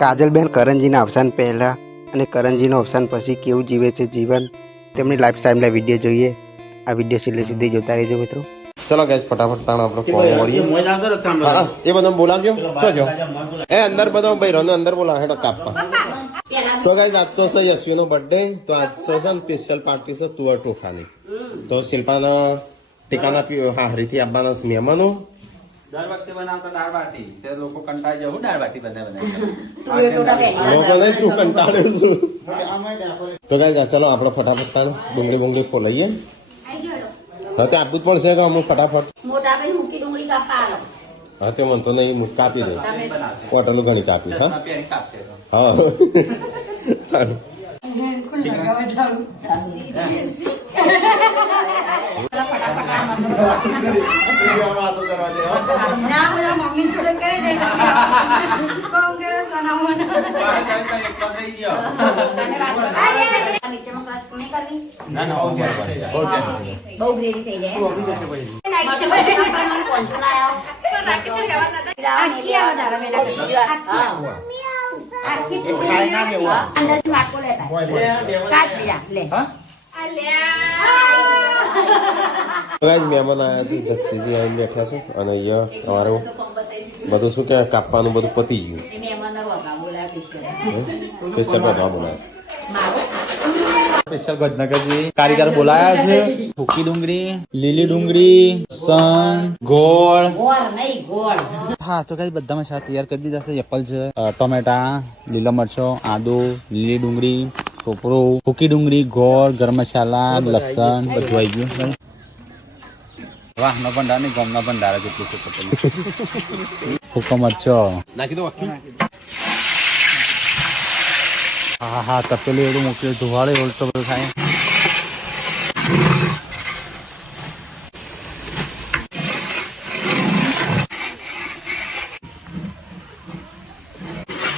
કાજલબેન કરણજીના અવસાન પહેલાં અને કરણજીનું અવસાન પછી કેવું જીવે છે જીવન, તેમની લાઈફ સ્ટાઈલના વિડીયો જોઈએ. આ વિડીયો છેલ્લે સુધી જોતા રહેજો મિત્રો. ચલો ગાઈસ ફટાફટ તાણ આપણે ફોન મળીએ. એ બધો બોલાવજો. જો એ અંદર બધો ભાઈરોને અંદર બોલાવ હેડો કાપવા. તો ગાઈસ આજ તો છે યશવીનો બર્થડે, તો આજ છે સ્પેશિયલ પાર્ટી છે તુવર ટોઠાની. તો શિલ્પાના ટીકાના હારીથી આવવાના મહેમાનો. દર વખતે બનાવતા દાળ બાટી તે લોકો કંટાળી જાય. હું દાળ બાટી બનાવે લોકોને તું કંટાળ્યો છું. તો ગાઈસ ચલો આપણે ફટાફટ તાણ ડુંગળી ફોલાઈએ. હા તે આપવું જ પડશે કે અમુક ફટાફટ. હા તે મને તો નહીં કાપી દે. હોટલું ઘણી કાપી. હા હા મહેમાન આવ્યા છે, જક્ષીજી આવીને બેઠા છે અને અહીંયા અમારું બધું શું કે કાપવાનું બધું પતી ગયું. સ્પેશિયલ વડનગરજી કારીગર બોલાયા છે. સૂકી ડુંગળી, લીલી ડુંગળી, સણ, ગોળ. હા તો કઈ બધા મસાલા તૈયાર કરી દીધા છે. એપલ છે, ટોમેટા, લીલા મરચો, આદુ, લીલી ડુંગળી, કોપરું, સૂકી ડુંગળી, ગોળ, ગરમ મસાલા, લસણ બધું આવી ગયું. વાહ નો ભંડાર નહીં, ગમના ભંડાર જેટલું છે. સૂકો મરચો નાખી દો. હા હા તપેલું એવડું મૂક્યું, ધુવાળે એવડું તો બધું થાય.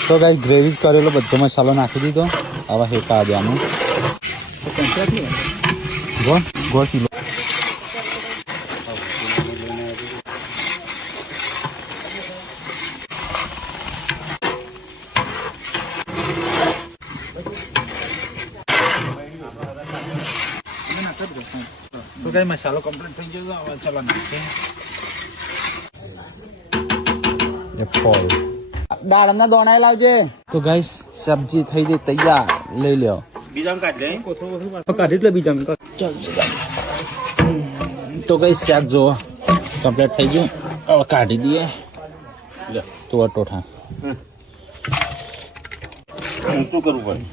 તો કઈ ગ્રેવી કરેલો બધો મસાલો નાખી દીધો. હવે હેકા દેવાનું. ગોળ કિલો. તો કઈ મસાલો કમ્પ્લીટ થઈ ગયો. હવે ચાલો નાખીએ દાળના દોણાય લાવજે. તો ગાઈસ સબ્જી થઈ ગઈ તૈયાર, લઈ લ્યો. બીજા કાઢી એટલે બીજા તો કઈ શાક જો કમ્પ્લીટ થઈ ગયું. હવે કાઢી દઈએ. તુવર ટોઠા શું કરવું પડે.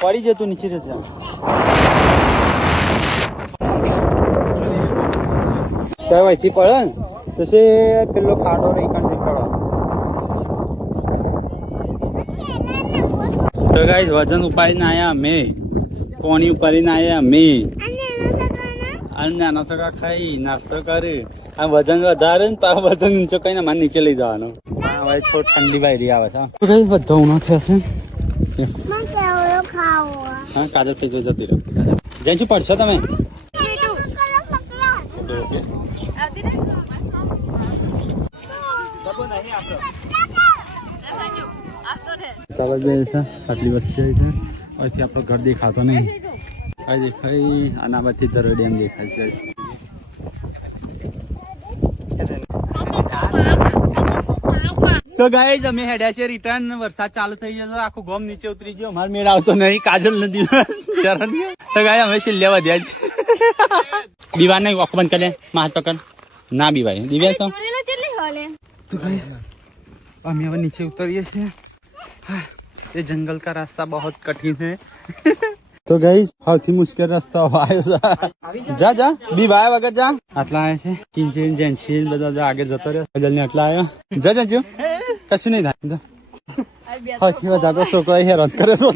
પડી જતું નીચે રહેશે. વહીથી પડે ને તસે પેલો ફાટો રહી કંઠી પડે. તો ગાઈસ વજન ઉપાડીને આયા અમે, કોણી ઉપાડીને આયા અમે. અને નાના સગા ખાઈ નાસ્તો કરી. આ વજન વધારે ને પાછું વજન નીચે કઈ મારે નીચે લઈ જવાનો. હવે થોડી ઠંડી બારી આવે છે. બધો ઉનો થશે. હા કાજલ ફેજો જતી રહ્યો. જઈ શું પડશો તમે? ચાલો જાય છે. આટલી વસ્તી આવી છે. અહીંથી આપણો ઘર દેખાતો નહીં. આ દેખાય અને આ બધી ધરો ડેમ દેખાય છે. તો ગાઈસ અમે હેડ્યા છે રિટર્ન. વરસાદ ચાલુ થઈ ગયો, આખું ગોમ નીચે ઉતરી ગયો. અમારે મેળ આવતો નહીં. કાજલ નદી તો ગાય અમે છેલ્લે વધ્યા છે. બીવા નહીં આંખ બંધ કરે, હાથ પકડ ના બીવાય. દિવ્યા તો ગાઈસ અમે હવે નીચે ઉતરીએ છીએ. ये जंगल का रास्ता बहुत कठिन है. तो गाइस સૌથી મુશ્કેલ રસ્તો આવ્યો છે. જા જા બી ભાઈ વગર જા. આટલા આવ્યા છે કિંચીન જેન્સીન બધા આગળ જતો રહ્યો. જલ્દી આટલા આવ્યો. જા જા જો કશું નહીં થાય. સૌથી વધારે છોકરા હેરાન કરે છે.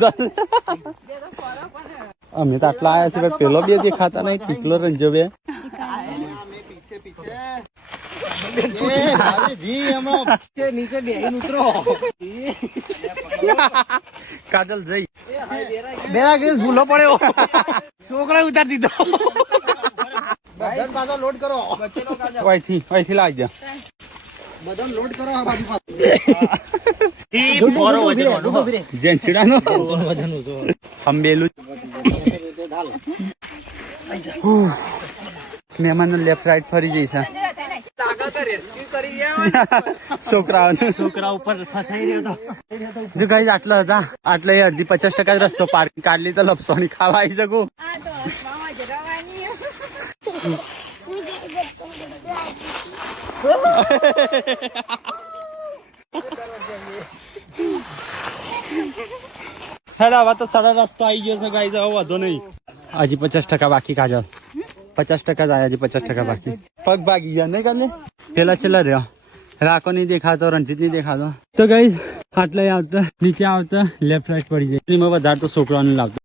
અમે તો આટલા આવ્યા છે. પેલો બે દેખાતા નહીં. ટીકલો રંજો બે जी हम नीचे बेही उतरो કાજલ જઈ બેરા ગ્રીસ ભૂલો પડ્યો છોકરા ઉતાર દીધો પાછો લોડ કરો અહીંથી લાવી દે બધા લોડ કરો આ બાજુ જેન્ચીડાનો અંબેલું મહેમાન લેફ્ટ રાઈટ ફરી જઈશ છોકરા ઉપર ફસાઈ રહ્યો હતો જો કઈ આટલો હતા આટલે અડધી 50% રસ્તો પાર્કિંગ કાઢલી તો લપસવાની ખાવા આવી શકું હવે તો સરળ રસ્તો આવી ગયો છે ગાઈઝ હવે વાંધો નહીં હજી 50% બાકી કાજલ 50% જ આવ્યા હજી 50% બાકી પગ ભાગી ગયા નહીં કાલે પેલા છેલ્લા રહ્યો રાખો નહીં દેખાતો રણજીત નહીં દેખાતો તો ગાઈઝ આટલે આવતા નીચે આવતા લેફ્ટ રાઈટ પડી જાય એમાં વધારે તો છોકરાઓને લાવતો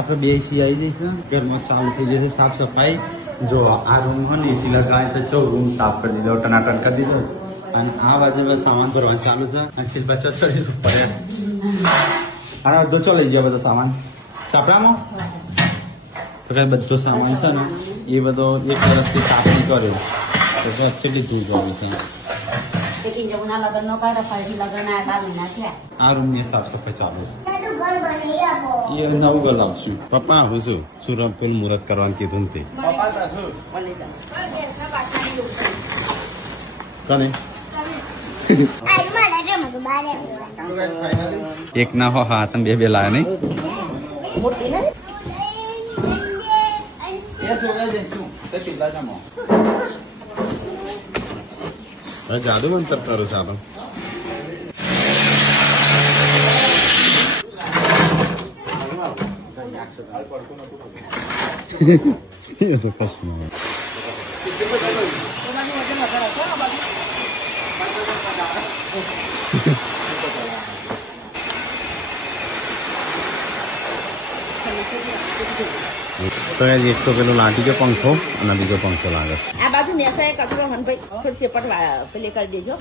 આપણે બે એસી આવી જઈશું ઘરમાં ચાલુ થઈ જશે સાફ સફાઈ જો આ રૂમ હોય ને એસી લગાવે તો ચૌ રૂમ સાફ કરી દીધો ટનાટન કરી દીધો અને આ બાજુ સામાન ભરવાનું ચાલુ છે અને શિલ્પા ચડીશું પડે અને બધો ચો લઈ ગયા બધો સામાન ચાપડામાં તો કઈ બધો સામાન છે ને એ બધો એક વર્ષથી સાફ નહીં કર્યો તો કેટલી ધૂળ જવું છે આ રૂમ ની સાફ સફાઈ ચાલુ છે એ નવું ઘર લાવશું પપ્પા હું છું સુરમપુર મુહૂર્ત કરવાનું કીધું ને તે કને એક ના હો હા તમે બે લાયા નહીં જાદુ મંતર કરું છું આપણે તો કશું તો એક તો પેલો લાટી ગયો પંખો અને બીજો પંખો લાગે છે આ બાજુ નેસાએ કચરો હનભાઈ થોડી સેપટ પેલે કરી દેજો